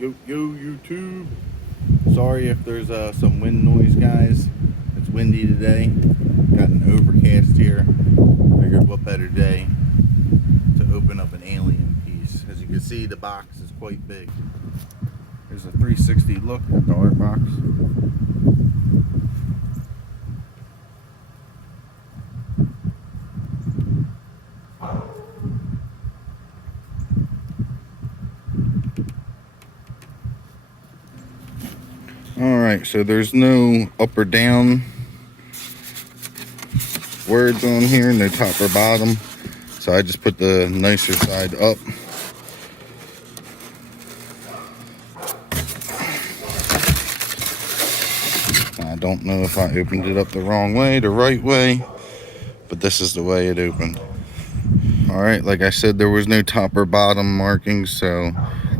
Yo, YouTube. Sorry if there's some wind noise, guys. It's windy today. Got an overcast here. Figured what better day to open up an alien piece. As you can see, the box is quite big. There's a 360 look at the art box. Alright, so there's no up or down words on here, no top or bottom. So I just put the nicer side up. I don't know if I opened it up the wrong way, the right way, but this is the way it opened. Alright, like I said, there was no top or bottom markings, so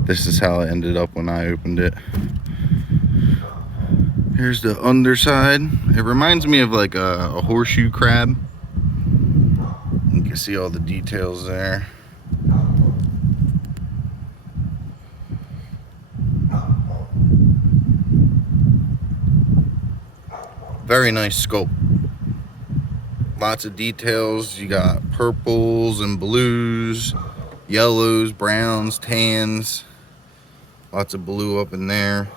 this is how it ended up when I opened it. Here's the underside. It reminds me of like a horseshoe crab. You can see all the details there. Very nice sculpt. Lots of details. You got purples and blues, yellows, browns, tans. Lots of blue up in there.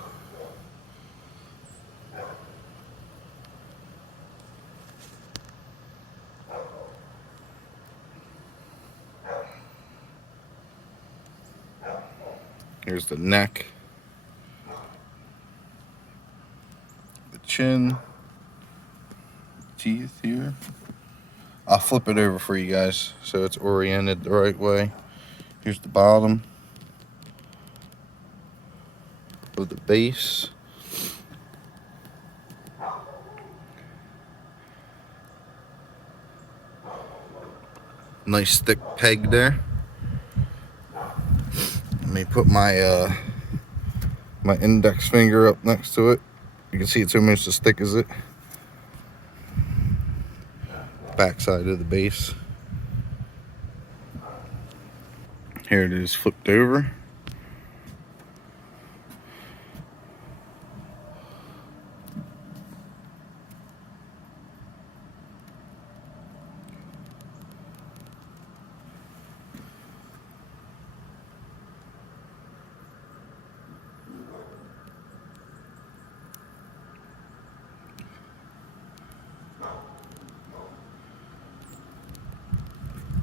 Here's the neck, the chin, teeth here. I'll flip it over for you guys so it's oriented the right way. Here's the bottom of the base. Nice thick peg there. Let me put my my index finger up next to it. You can see it's almost as thick as it. Back side of the base. Here it is flipped over.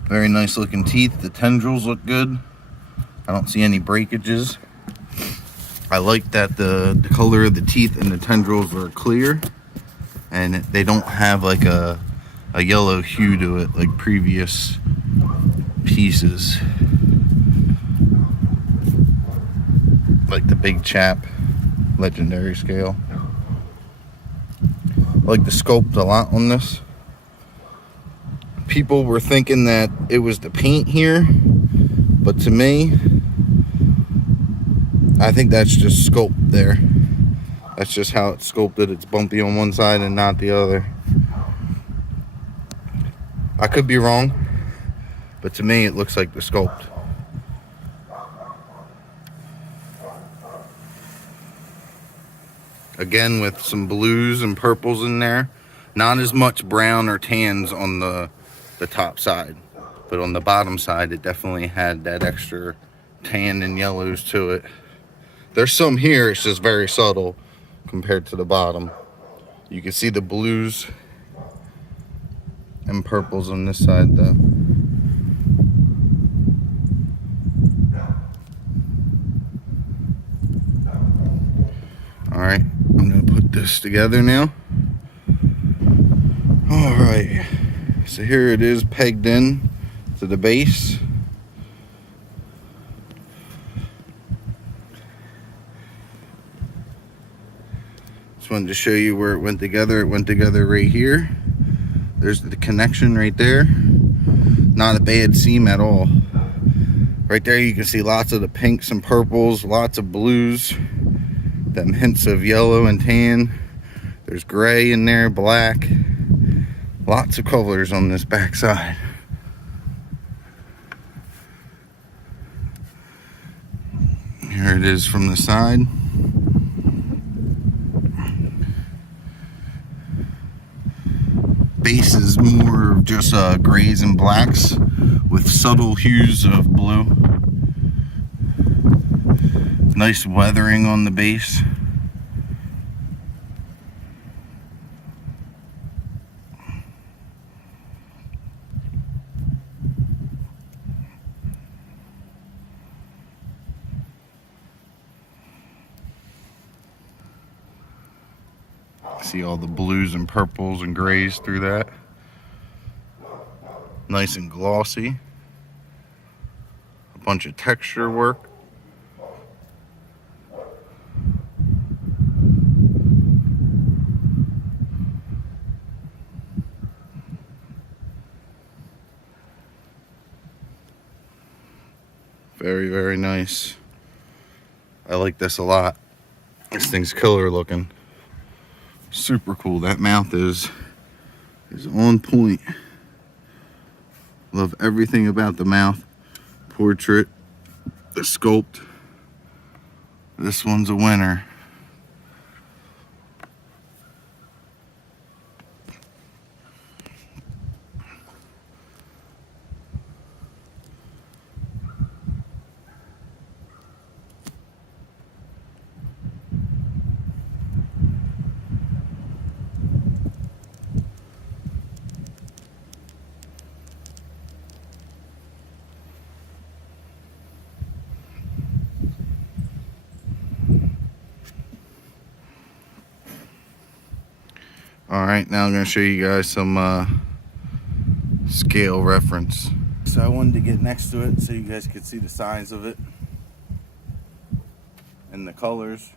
Very nice looking teeth. The tendrils look good. I don't see any breakages. I like that the color of the teeth and the tendrils are clear, and they don't have like a yellow hue to it like previous pieces, like the big chap legendary scale. I like the sculpt a lot on this. People were thinking that it was the paint here, but to me, I think that's just sculpt there. That's just how it's sculpted. It's bumpy on one side and not the other. I could be wrong, but to me it looks like the sculpt. Again, with some blues and purples in there. Not as much brown or tans on the top side, but on the bottom side it definitely had that extra tan and yellows to it. There's some here, it's just very subtle compared to the bottom. You can see the blues and purples on this side though. Alright, I'm gonna put this together now. Alright, so here it is pegged in to the base. Just wanted to show you where it went together. It went together right here. There's the connection right there. Not a bad seam at all. Right there you can see lots of the pinks and purples, lots of blues, them hints of yellow and tan. There's gray in there, black. Lots of colors on this back side. Here it is from the side. Base is more of just grays and blacks with subtle hues of blue. Nice weathering on the base. See all the blues and purples and grays through that. Nice and glossy. A bunch of texture work. Very, very nice. I like this a lot. This thing's killer looking. Super cool. That mouth is on point. Love everything about the mouth. Portrait, the sculpt. This one's a winner. Alright, now I'm going to show you guys some scale reference. So I wanted to get next to it so you guys could see the size of it and the colors.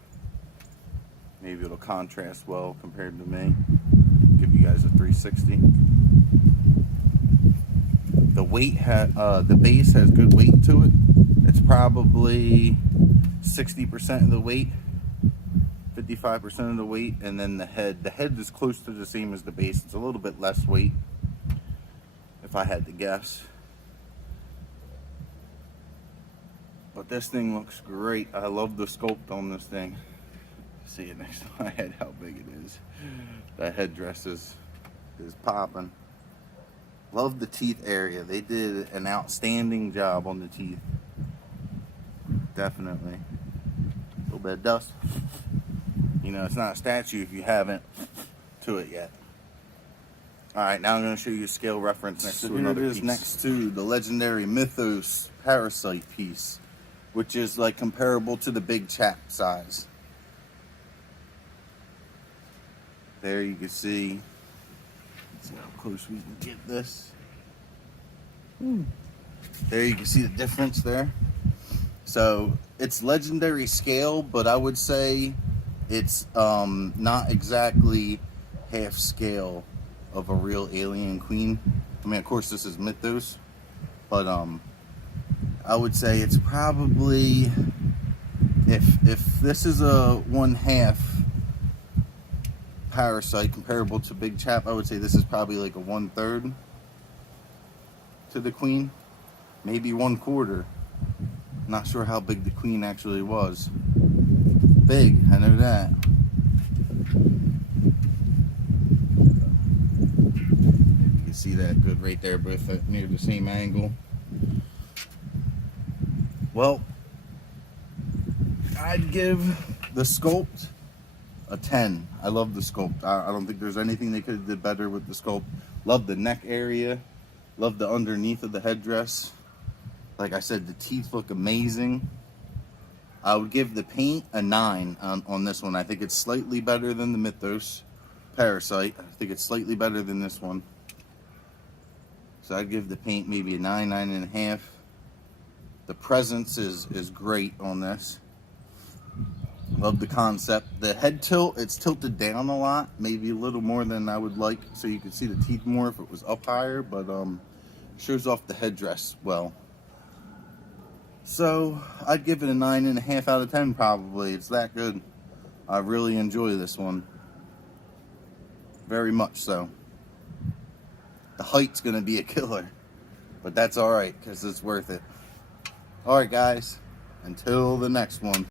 Maybe it'll contrast well compared to me. Give you guys a 360. The weight the base has good weight to it. It's probably 60% of the weight. 55% of the weight, and then the head is close to the same as the base. It's a little bit less weight, if I had to guess. But this thing looks great. I love the sculpt on this thing. See it next to my head, how big it is. That headdress is popping. Love the teeth area. They did an outstanding job on the teeth. Definitely. A little bit of dust. You know, it's not a statue if you haven't to it yet. Alright, now I'm going to show you a scale reference next to another piece. Next to the legendary Mythos Parasite piece, which is like comparable to the big chap size. There you can see. Let's see how close we can get this. There you can see the difference there. So it's legendary scale, but I would say it's not exactly half scale of a real alien queen. I mean, of course this is Mythos, but I would say it's probably, if this is a 1/2 Parasite comparable to Big Chap, I would say this is probably like a 1/3 to the queen, maybe 1/4. Not sure how big the queen actually was. Big, I know that. You can see that good right there, both near the same angle. Well, I'd give the sculpt a 10. I love the sculpt. I don't think there's anything they could have did better with the sculpt. Love the neck area. Love the underneath of the headdress. Like I said, the teeth look amazing. I would give the paint a 9 on this one. I think it's slightly better than the Mythos Parasite. I think it's slightly better than this one. So I'd give the paint maybe a 9, 9.5. The presence is great on this. Love the concept. The head tilt, it's tilted down a lot. Maybe a little more than I would like, so you could see the teeth more if it was up higher. But shows off the headdress well. So I'd give it a 9.5 out of 10 probably. It's that good. I really enjoy this one. Very much so. The height's going to be a killer. But that's alright, because it's worth it. Alright guys. Until the next one.